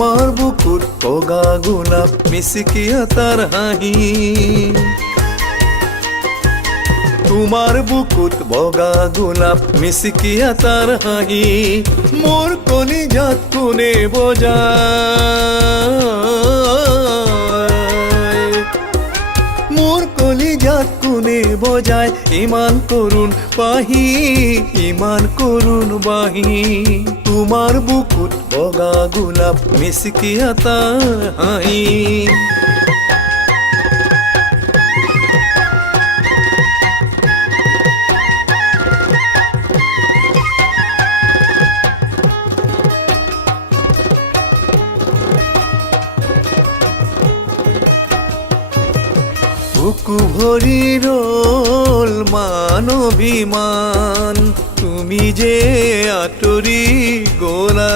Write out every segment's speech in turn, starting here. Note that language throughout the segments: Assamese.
তোমাৰ বুকুত বগা গোলাপ মিচিকিয়া তাৰ হাঁহি তোমাৰ বুকুত বগা গোলাপ মিচিকিয়া তাৰ হাঁহি মোৰ কলিজাত কোনে বজায় মোৰ কলিজাত কোনে বজায় ইমান কৰুণ বাঁহী ইমান কৰুণ বাঁহী তোমাৰ বুকুত বগা গোলাপ মিচিকিয়া তাৰ হাঁহি বুকু ভৰি ৰল মান অভিমান তুমি যে আঁতৰি গলা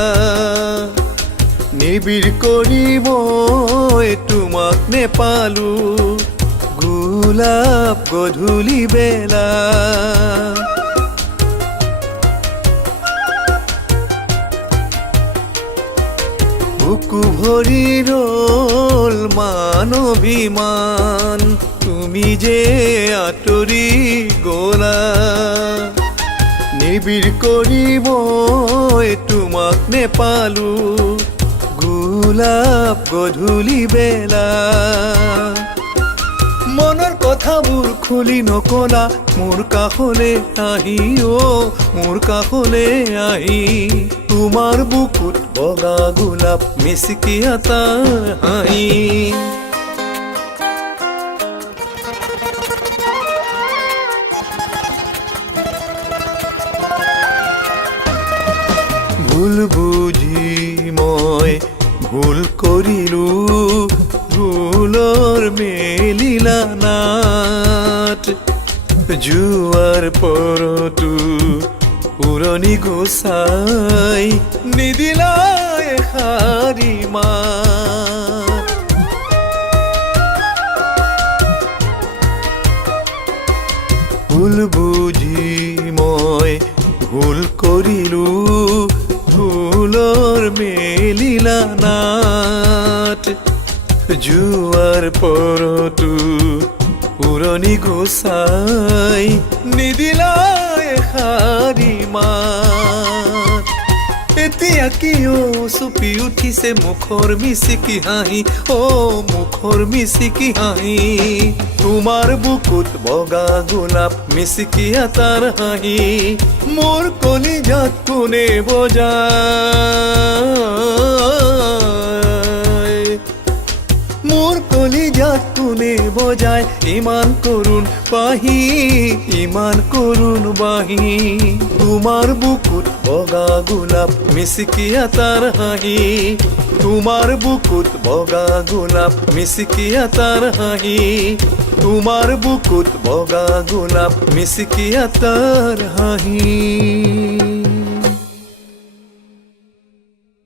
নিবিড় কৰি মই তোমাক নেপালো গোলাপ গধূলি বেলা বুকু ভৰি ৰল মান অভিমান তুমি যে আঁতৰি গলা নিবিড় কৰি মই তোমাক নেপালো গোলাপ গধূলি বেলা মনৰ কথাবোৰ খুলি নকলা মোৰ কাষলে আহি মোৰ কাষলে আহি তোমাৰ বুকুত বগা গোলাপ মিচিকিয়া তাৰ হাঁহি ভুল বুঝি মই ভুল কৰিলো ভুলৰ মেলিলা নাট জুৱাৰ পৰতো পুৰণি গোচাই নিদিলা এষাৰি মাত ভুল বুঝি মই ভুল কৰিলো ভুলৰ মেলিলা নাট জুৱাৰ পৰতো পুৰণি গোচাই নিদিলা এষাৰি মাত এতিয়া কিয় চুপি উঠিছে মুখৰ মিচিকি হাঁহি মুখৰ মিচিকি হাঁহি তোমাৰ বুকুত বগা গোলাপ মিচিকিয়া তাৰ হাঁহি মোৰ কলিজাত কোনে বজায় মোৰ কলিজাত কোনে বজায় ইমান কৰুণ বাঁহী ইমান কৰুণ বাঁহী তোমাৰ বুকুত বগা গোলাপ মিচিকিয়া তাৰ হাঁহি তোমাৰ বুকুত বগা গোলাপ মিচিকিয়া তাৰ হাঁহি তোমাৰ বুকুত বগা গোলাপ মিচিকিয়া তাৰ হাঁহি